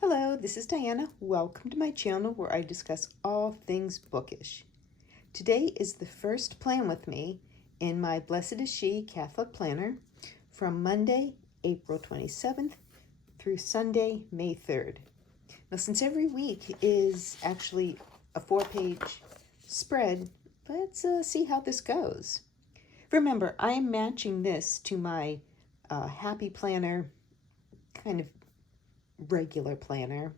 Hello, this is Diana. Welcome to my channel where I discuss all things bookish. Today is the first plan with me in my Blessed is She Catholic Planner from Monday, April 27th through Sunday, May 3rd. Now, since every week is actually a 4-page spread, let's see how this goes. Remember, I am matching this to my Happy Planner kind of regular planner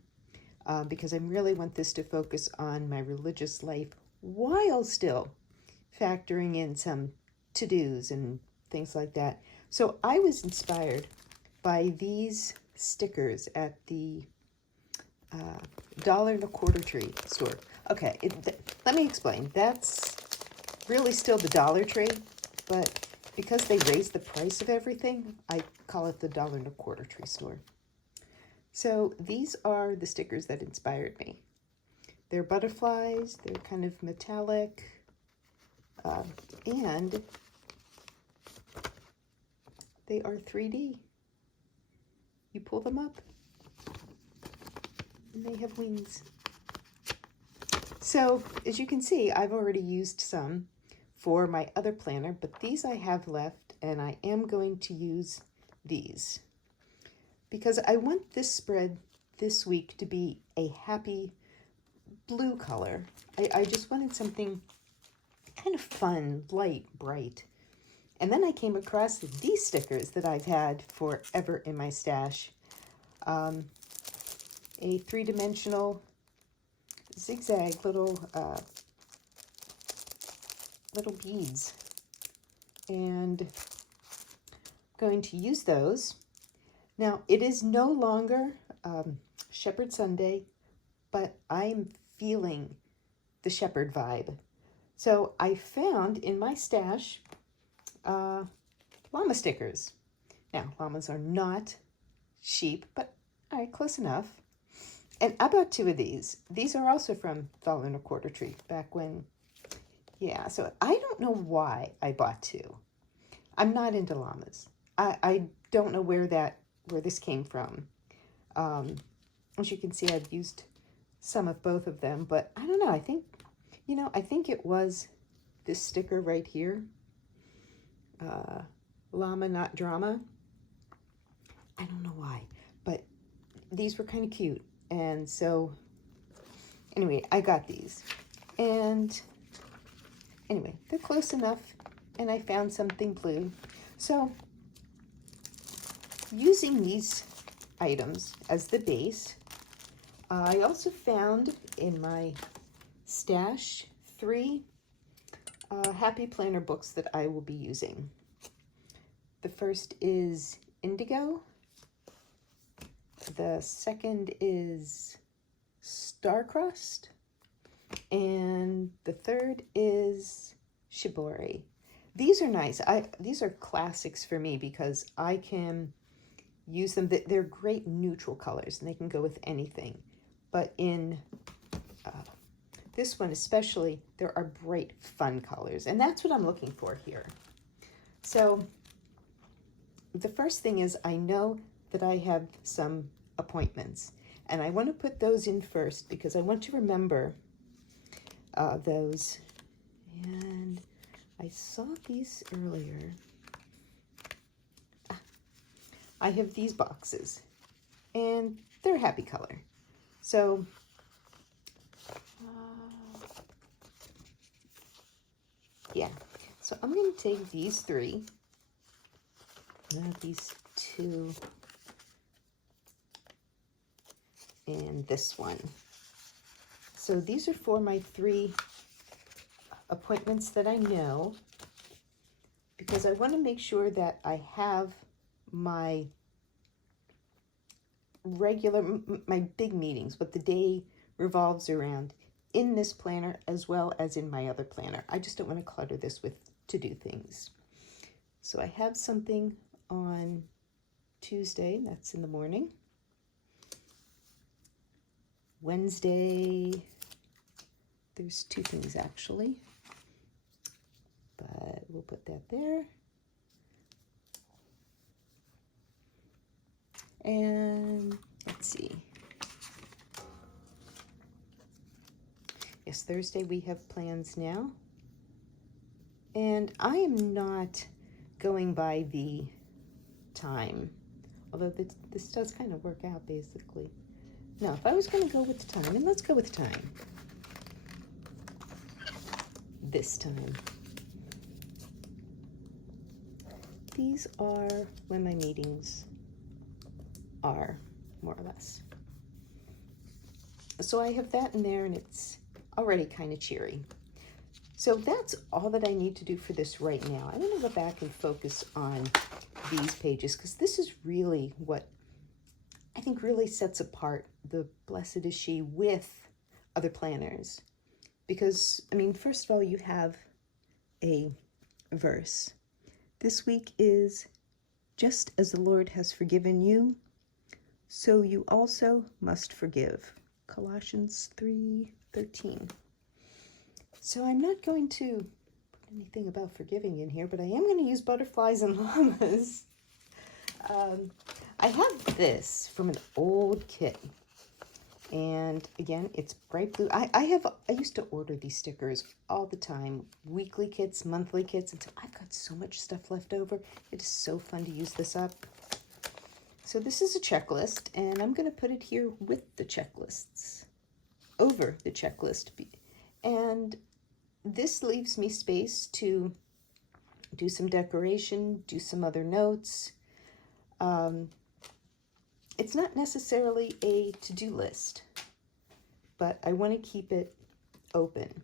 because I really want this to focus on my religious life while still factoring in some to-dos and things like that. So I was inspired by these stickers at the $1.25 tree store. Okay, let me explain. That's really still the Dollar Tree, but because they raised the price of everything, I call it the $1.25 tree store. So these are the stickers that inspired me. They're butterflies, they're kind of metallic, and they are 3D. You pull them up, and they have wings. So, as you can see, I've already used some for my other planner, but these I have left, and I am going to use these because I want this spread this week to be a happy blue color. I just wanted something kind of fun, light, bright. And then I came across these stickers that I've had forever in my stash. A 3-dimensional zigzag little beads. And I'm going to use those. Now, it is no longer Shepherd Sunday, but I'm feeling the shepherd vibe. So I found in my stash llama stickers. Now, llamas are not sheep, but all right, close enough. And I bought 2 of these. These are also from $1.25 tree, back when, yeah. So I don't know why I bought 2. I'm not into llamas. I don't know where this came from. As you can see, I've used some of both of them, but I don't know. I think it was this sticker right here. Llama, not drama. I don't know why, but these were kind of cute. And so, anyway, I got these. And anyway, they're close enough, and I found something blue. So, using these items as the base, I also found in my stash 3 Happy Planner books that I will be using. The first is Indigo. The second is Starcrossed. And the third is Shibori. These are nice. These are classics for me because I can use them. They're great neutral colors, and they can go with anything. But in this one especially, there are bright, fun colors, and that's what I'm looking for here. So the first thing is I know that I have some appointments, and I want to put those in first because I want to remember those. And I saw these earlier. I have these boxes, and they're a happy color. So, yeah. So I'm going to take these 3, these 2, and this one. So these are for my 3 appointments that I know, because I want to make sure that I have my regular, my big meetings, what the day revolves around, in this planner as well as in my other planner. I just don't want to clutter this with to-do things. So I have something on Tuesday, that's in the morning. Wednesday, there's 2 things actually, but we'll put that there. And let's see, Yes, Thursday we have plans now. And I am not going by the time, although this does kind of work out basically. Now, if I was going to go with the time, and let's go with time. This time. These are when my meetings are, more or less. So I have that in there, and it's already kind of cheery. So that's all that I need to do for this right now. I'm going to go back and focus on these pages, because this is really what I think really sets apart the Blessed Is She with other planners. Because, I mean, first of all, you have a verse. This week is, just as the Lord has forgiven you, so you also must forgive. Colossians 3:13. So I'm not going to put anything about forgiving in here, but I am going to use butterflies and llamas. I have this from an old kit. And again, it's bright blue. I used to order these stickers all the time. Weekly kits, monthly kits. And so I've got so much stuff left over. It is so fun to use this up. So this is a checklist, and I'm going to put it here with the checklists, over the checklist. And this leaves me space to do some decoration, do some other notes. It's not necessarily a to-do list, but I want to keep it open.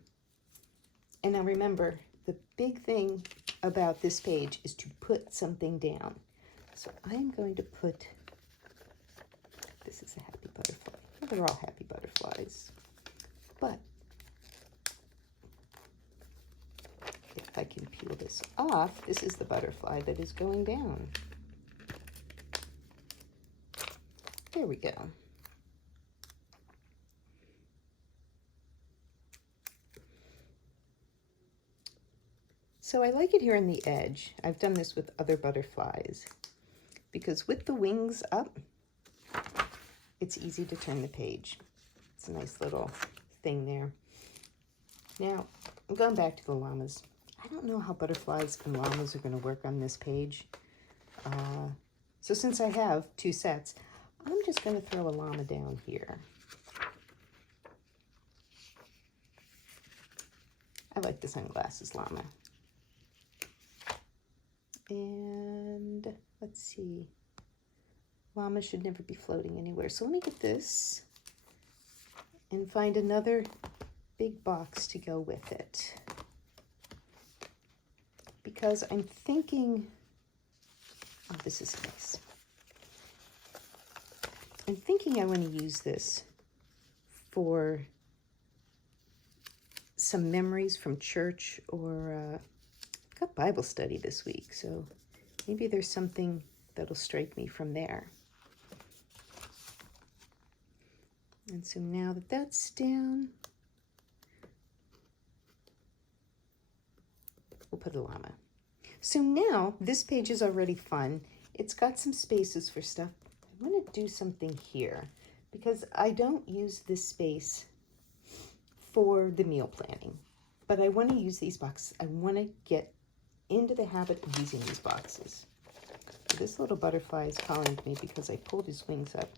And now remember, the big thing about this page is to put something down. So I'm going to put, this is a happy butterfly. Well, they're all happy butterflies. But if I can peel this off, this is the butterfly that is going down. There we go. So I like it here on the edge. I've done this with other butterflies because with the wings up, it's easy to turn the page. It's a nice little thing there. Now, I'm going back to the llamas. I don't know how butterflies and llamas are going to work on this page. So since I have two sets, I'm just going to throw a llama down here. I like the sunglasses llama. And let's see. Llama should never be floating anywhere. So let me get this and find another big box to go with it. Because I'm thinking, oh, this is nice. I'm thinking I want to use this for some memories from church, or I've got Bible study this week, so maybe there's something that'll strike me from there. And so now that that's down, we'll put a llama. So now this page is already fun. It's got some spaces for stuff. I want to do something here because I don't use this space for the meal planning, but I want to use these boxes. I want to get into the habit of using these boxes. So this little butterfly is calling to me because I pulled his wings up.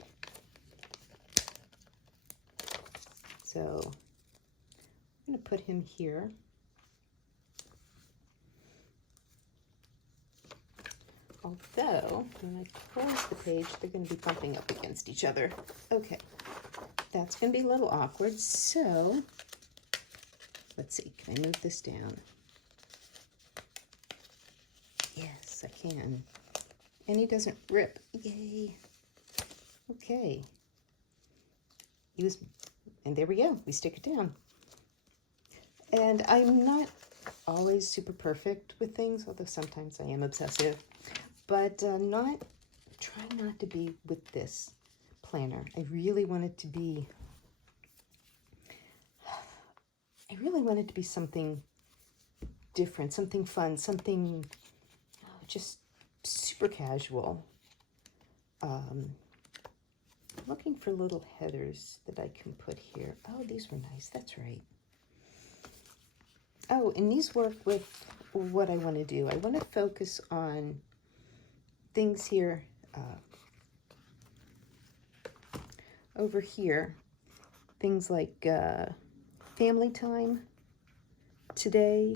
So I'm going to put him here. Although, when I close the page, they're going to be bumping up against each other. Okay, that's going to be a little awkward. So, let's see, can I move this down? Yes, I can. And he doesn't rip. Yay. Okay. And there we go. We stick it down. And I'm not always super perfect with things, although sometimes I am obsessive. But try not to be with this planner. I really want it to be something different, something fun, something just super casual. Looking for little headers that I can put here. Oh, these were nice. That's right. Oh, and these work with what I want to do. I want to focus on things here over here, things like family time today,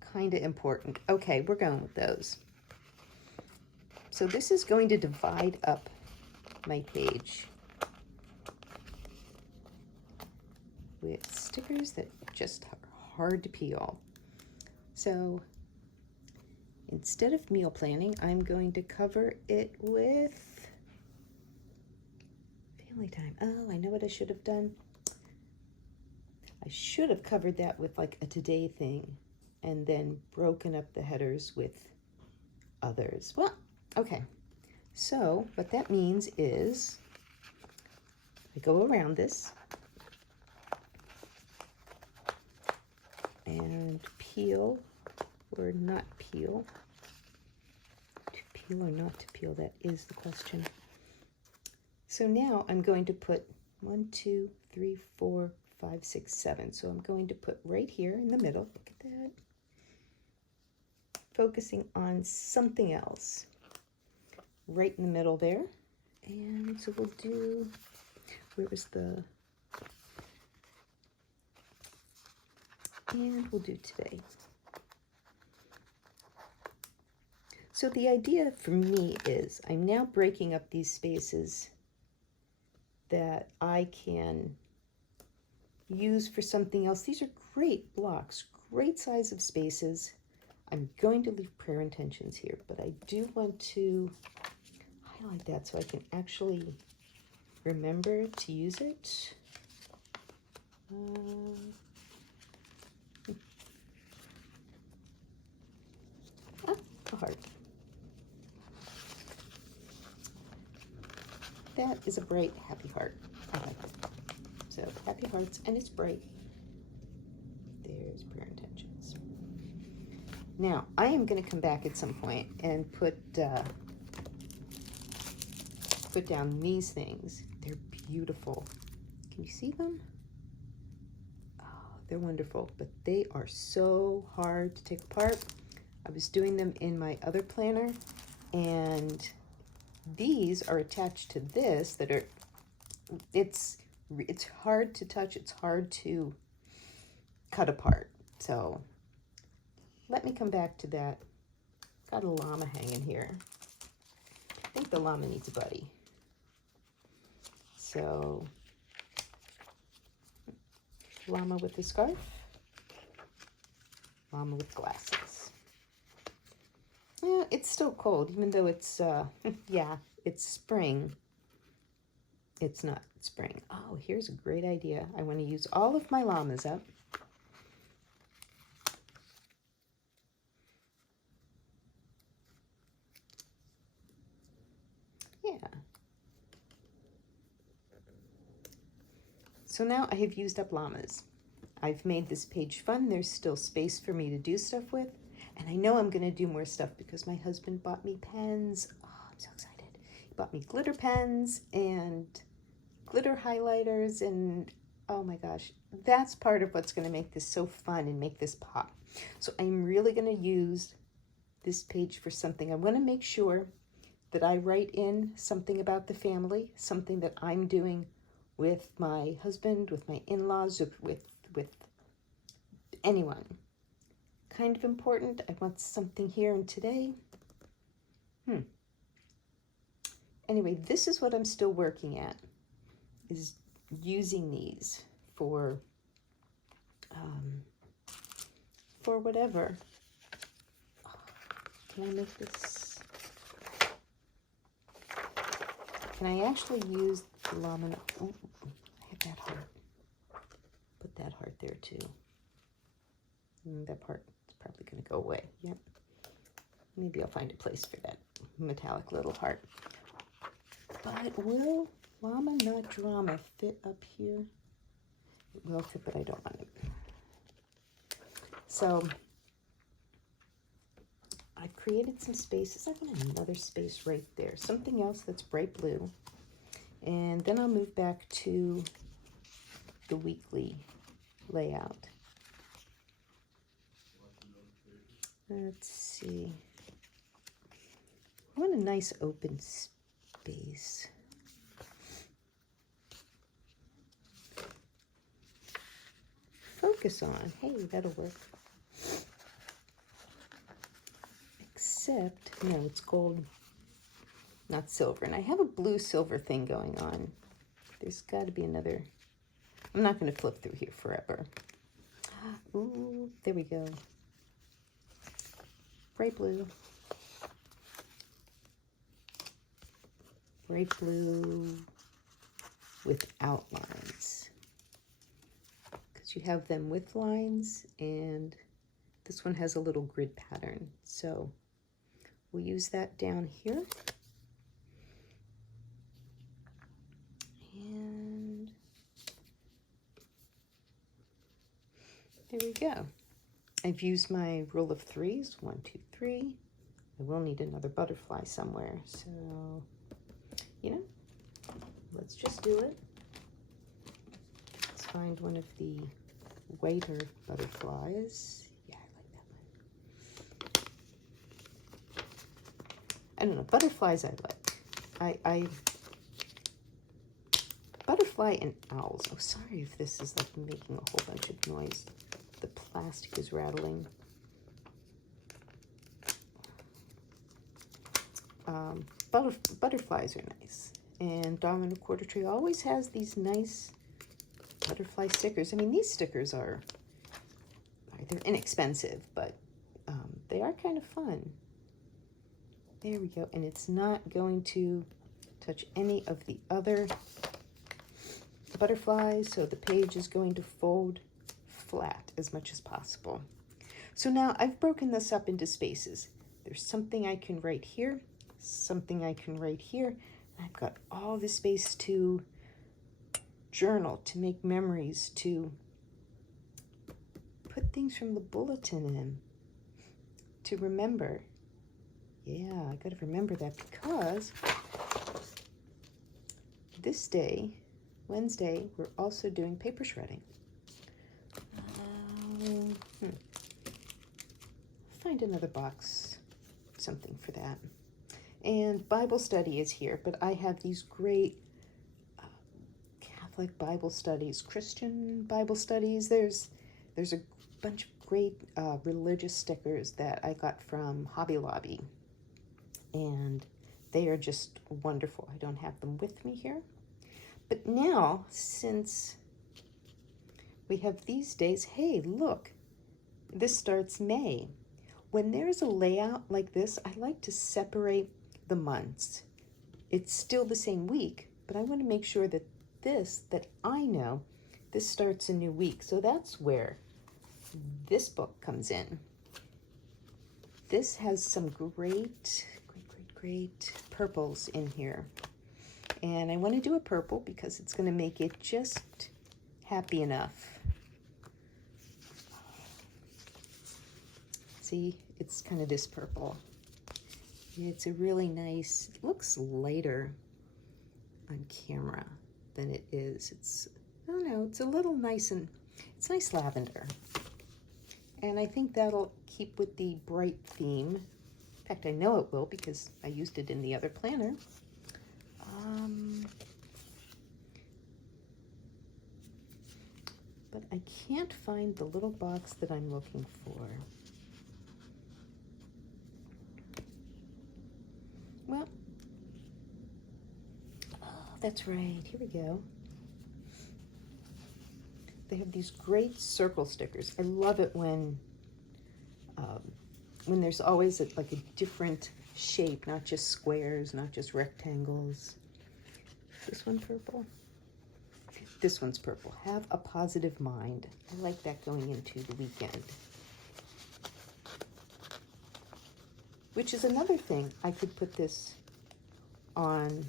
kind of important. Okay, we're going with those. So this is going to divide up my page with stickers that just are hard to peel. So instead of meal planning, I'm going to cover it with family time. Oh, I know what I should have done. I should have covered that with like a today thing and then broken up the headers with others. Well, okay. So what that means is I go around this and peel or not peel. To peel or not to peel, that is the question. So now I'm going to put 1, 2, 3, 4, 5, 6, 7. So I'm going to put right here in the middle. Look at that. Focusing on something else. Right in the middle there. And so we'll do, where was the, and we'll do today. So the idea for me is I'm now breaking up these spaces that I can use for something else. These are great blocks, great size of spaces. I'm going to leave prayer intentions here, but I do want to highlight that so I can actually remember to use it. A heart. That is a bright, happy heart. I like it. So happy hearts, and it's bright. There's prayer intentions. Now, I am going to come back at some point and put down these things. They're beautiful. Can you see them? Oh, they're wonderful, but they are so hard to take apart. I was doing them in my other planner, and these are attached to this that are, it's hard to touch, it's hard to cut apart. So let me come back to that. Got a llama hanging here. I think the llama needs a buddy. So llama with the scarf, llama with glasses. Yeah, it's still cold, even though it's, yeah, it's spring. It's not spring. Oh, here's a great idea. I want to use all of my llamas up. Yeah. So now I have used up llamas. I've made this page fun. There's still space for me to do stuff with. And I know I'm going to do more stuff because my husband bought me pens. Oh, I'm so excited. He bought me glitter pens and glitter highlighters, and oh my gosh, that's part of what's going to make this so fun and make this pop. So I'm really going to use this page for something. I want to make sure that I write in something about the family, something that I'm doing with my husband, with my in-laws, with anyone. Kind of important. I want something here and today. Anyway, this is what I'm still working at, is using these for whatever. Can I make this? Can I actually use the llama? Oh, I have that heart. Put that heart there too. That part is probably going to go away. Yep. Maybe I'll find a place for that metallic little heart. But will llama not drama fit up here? It will fit, but I don't want it. So I've created some spaces. I want another space right there. Something else that's bright blue. And then I'll move back to the weekly layout. Let's see. I want a nice open space. Focus on. Hey, that'll work. Except, no, it's gold, not silver. And I have a blue-silver thing going on. There's got to be another. I'm not going to flip through here forever. Ooh, there we go. Bright blue. Bright blue with outlines. Because you have them with lines, and this one has a little grid pattern. So we'll use that down here. And there we go. I've used my rule of threes, 1, 2, 3. I will need another butterfly somewhere, so, you know, let's just do it. Let's find one of the whiter butterflies. Yeah, I like that one. I don't know, butterflies I like. Butterfly and owls. Oh, sorry if this is like making a whole bunch of noise. The plastic is rattling. Butterflies are nice. And Domino Quarter Tree always has these nice butterfly stickers. I mean, these stickers they're inexpensive, but they are kind of fun. There we go. And it's not going to touch any of the other butterflies, so the page is going to fold flat as much as possible. So now I've broken this up into spaces. There's something I can write here, something I can write here, and I've got all the space to journal, to make memories, to put things from the bulletin in, to remember. Yeah, I gotta remember that because this day, Wednesday, we're also doing paper shredding. Find another box, something for that. And Bible study is here, but I have these great Catholic Bible studies, Christian Bible studies. There's a bunch of great religious stickers that I got from Hobby Lobby, and they are just wonderful. I don't have them with me here. But now, since we have these days, hey, look, this starts May. When there's a layout like this, I like to separate the months. It's still the same week, but I want to make sure that that I know, this starts a new week. So that's where this book comes in. This has some great purples in here. And I want to do a purple because it's going to make it just happy enough. See, it's kind of this purple. It's a really nice, it looks lighter on camera than it is. It's, I don't know, it's a little nice, and it's nice lavender. And I think that'll keep with the bright theme. In fact, I know it will because I used it in the other planner. But I can't find the little box that I'm looking for. Well, oh, that's right. Here we go. They have these great circle stickers. I love it when there's always like a different shape, not just squares, not just rectangles. This one purple. This one's purple. Have a positive mind. I like that going into the weekend. Which is another thing. I could put this on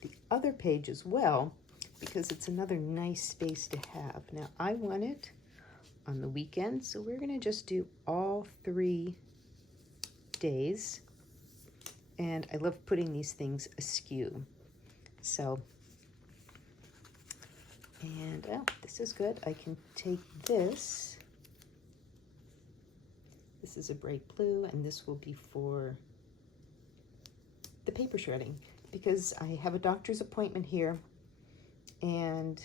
the other page as well, because it's another nice space to have. Now, I want it on the weekend, so we're going to just do all 3 days. And I love putting these things askew. So, and oh, this is good. I can take this This is a bright blue, and this will be for the paper shredding because I have a doctor's appointment here, and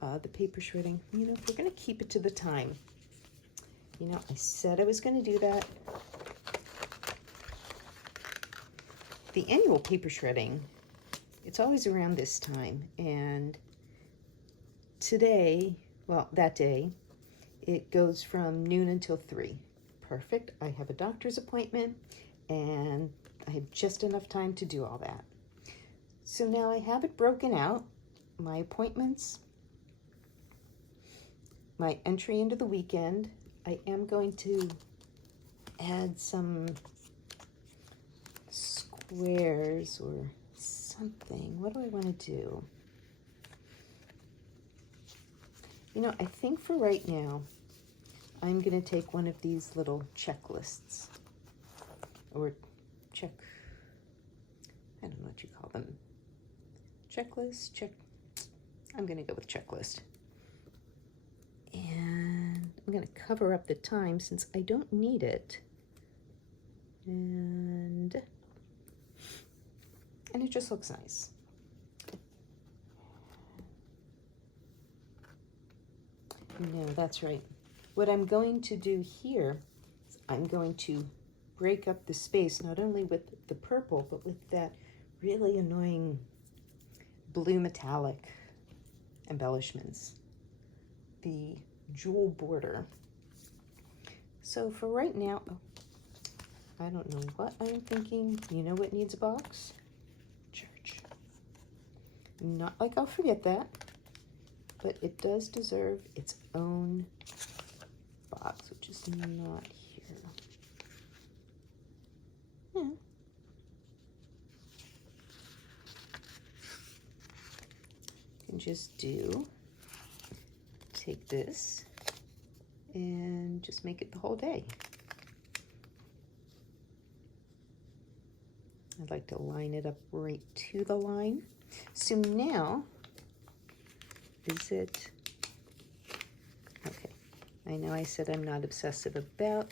the paper shredding, you know, if we're going to keep it to the time, you know, I said I was going to do that. The annual paper shredding, it's always around this time, and today, well, that day, it goes from noon until 3. Perfect. I have a doctor's appointment, and I have just enough time to do all that. So now I have it broken out, my appointments, my entry into the weekend. I am going to add some squares or something. What do I want to do? You know, I think for right now, I'm going to take one of these little checklists, or I don't know what you call them. I'm going to go with checklist. And I'm going to cover up the time since I don't need it. And it just looks nice. No, that's right. What I'm going to do here is I'm going to break up the space, not only with the purple, but with that really annoying blue metallic embellishments, the jewel border. So for right now, I don't know what I'm thinking. You know what needs a box? Church. Not like I'll forget that, but it does deserve its own box, which is not here. Yeah. You can just take this and just make it the whole day. I'd like to line it up right to the line. So now, is it, okay, I know I said I'm not obsessive about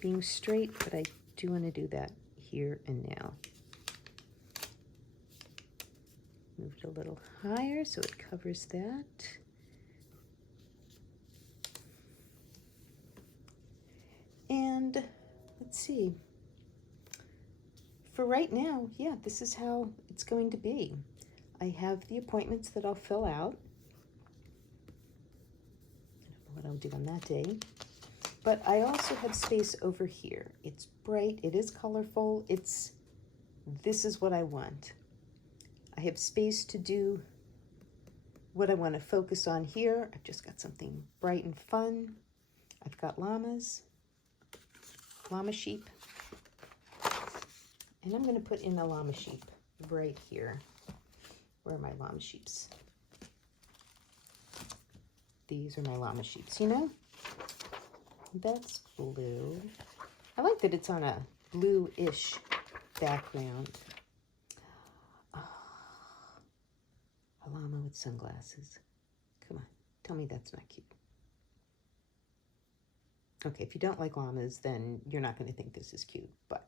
being straight, but I do want to do that here and now. Move it a little higher so it covers that. And let's see. For right now, yeah, this is how it's going to be. I have the appointments that I'll fill out. I don't know what I'll do on that day. But I also have space over here. It's bright, it is colorful, this is what I want. I have space to do what I want to focus on here. I've just got something bright and fun. I've got llama sheep. And I'm going to put in a llama sheep right here. Where are my llama sheeps? These are my llama sheeps, you know? That's blue. I like that it's on a blue-ish background. Oh, a llama with sunglasses. Come on, tell me that's not cute. Okay, if you don't like llamas, then you're not going to think this is cute, but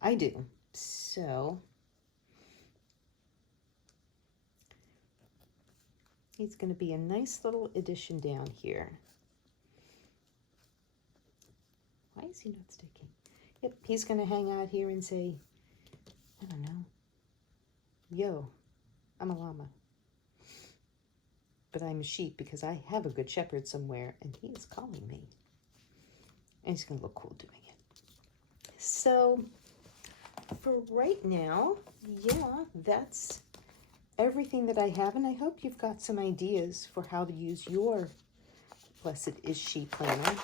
I do. So he's going to be a nice little addition down here. Why is he not sticking? Yep, he's going to hang out here and say, I don't know, yo, I'm a llama. But I'm a sheep because I have a good shepherd somewhere and he is calling me. And he's going to look cool doing it. So for right now, yeah, that's everything that I have. And I hope you've got some ideas for how to use your Blessed Is She planner.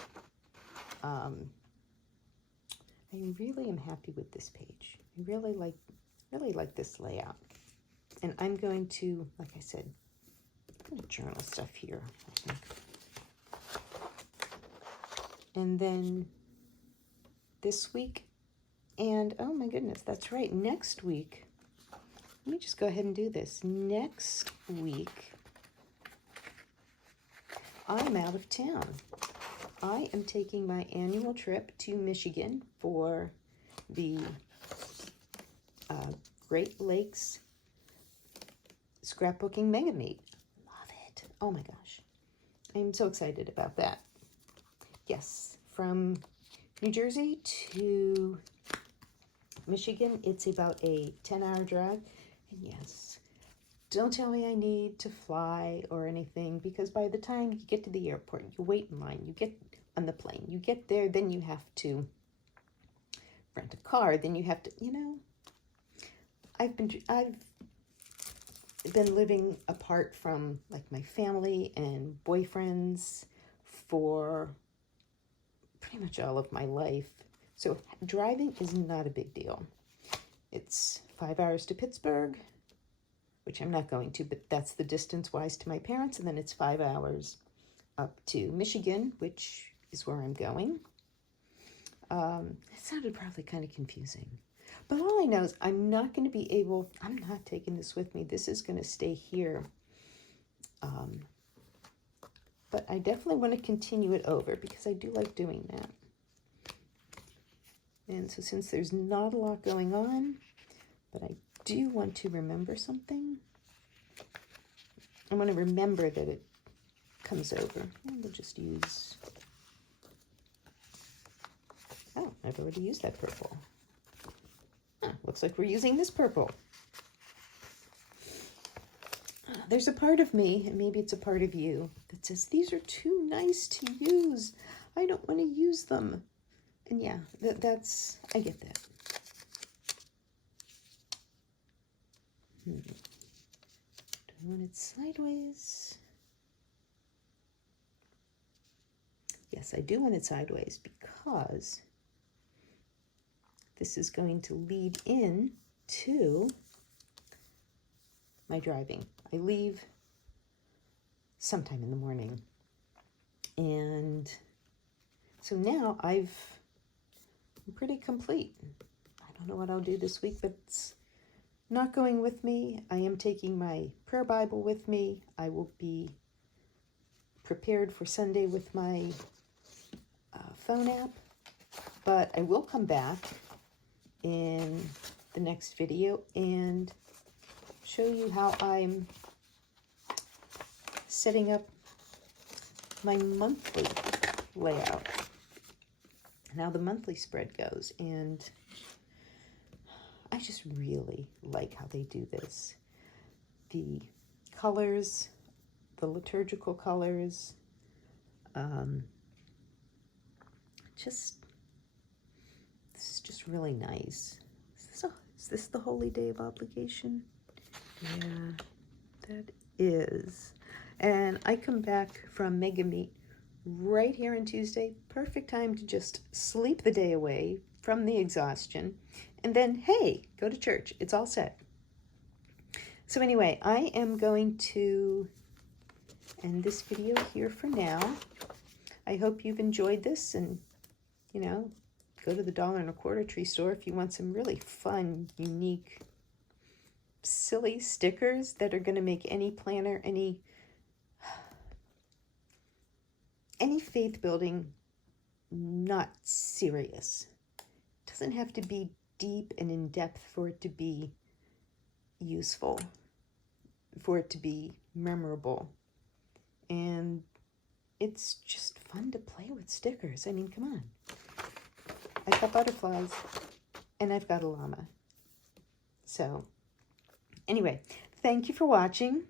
I really am happy with this page. I really like this layout. And I'm going to, like I said, I'm going to journal stuff here, I think. And then this week, and oh my goodness, that's right, next week, let me just go ahead and do this. Next week, I'm out of town. I am taking my annual trip to Michigan for the Great Lakes Scrapbooking Mega Meet. Love it. Oh my gosh. I'm so excited about that. Yes, from New Jersey to Michigan, it's about a 10-hour drive. And yes, don't tell me I need to fly or anything, because by the time you get to the airport, you wait in line, you get on the plane, you get there, then you have to rent a car, then you have to, I've been living apart from like my family and boyfriends for pretty much all of my life. So driving is not a big deal. It's 5 hours to Pittsburgh, which I'm not going to, but that's the distance-wise to my parents, and then it's 5 hours up to Michigan, which is where I'm going. It sounded probably kind of confusing. But all I know is I'm not taking this with me. This is going to stay here. But I definitely want to continue it over because I do like doing that. And so since there's not a lot going on, but I do want to remember something, I want to remember that it comes over. And we'll just use, oh, I've already used that purple. Looks like we're using this purple. There's a part of me, and maybe it's a part of you, that says, these are too nice to use. I don't want to use them. And yeah, that's, I get that. Do I want it sideways? Yes, I do want it sideways because this is going to lead in to my driving. I leave sometime in the morning. And so now I'm pretty complete. I don't know what I'll do this week, but it's not going with me. I am taking my prayer Bible with me. I will be prepared for Sunday with my phone app, but I will come back in the next video and show you how I'm setting up my monthly layout and how the monthly spread goes. And I just really like how they do this. The colors, the liturgical colors, this is just really nice. Is this the Holy Day of Obligation? Yeah, that is. And I come back from Mega Meet right here on Tuesday. Perfect time to just sleep the day away from the exhaustion. And then, hey, go to church. It's all set. So anyway, I am going to end this video here for now. I hope you've enjoyed this, and, go to the $1.25 tree store if you want some really fun, unique, silly stickers that are going to make any planner, any faith building not serious. It doesn't have to be deep and in depth for it to be useful, for it to be memorable. And it's just fun to play with stickers. I mean, come on. I've got butterflies and I've got a llama. So anyway, thank you for watching.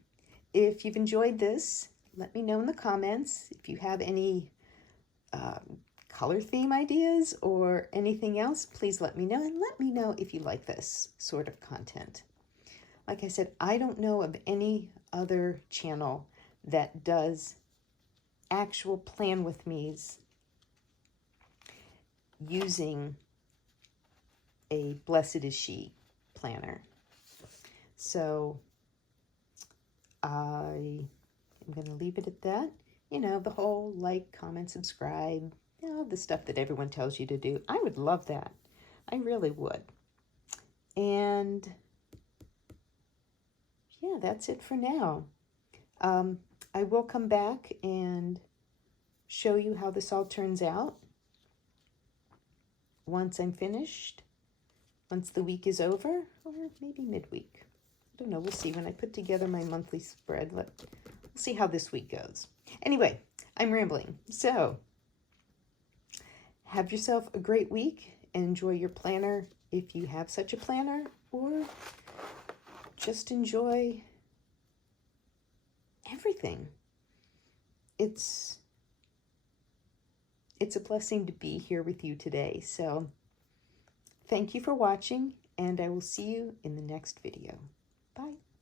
If you've enjoyed this, let me know in the comments. If you have any color theme ideas or anything else, please let me know. And let me know if you like this sort of content. Like I said, I don't know of any other channel that does actual plan with me's using a Blessed Is She planner. So I am going to leave it at that. The whole like, comment, subscribe, the stuff that everyone tells you to do. I would love that. I really would. And yeah, that's it for now. I will come back and show you how this all turns out once I'm finished, once the week is over, or maybe midweek. I don't know, we'll see. When I put together my monthly spread, we'll see how this week goes. Anyway, I'm rambling. So, have yourself a great week and enjoy your planner if you have such a planner, or just enjoy everything. It's a blessing to be here with you today. So thank you for watching, and I will see you in the next video. Bye.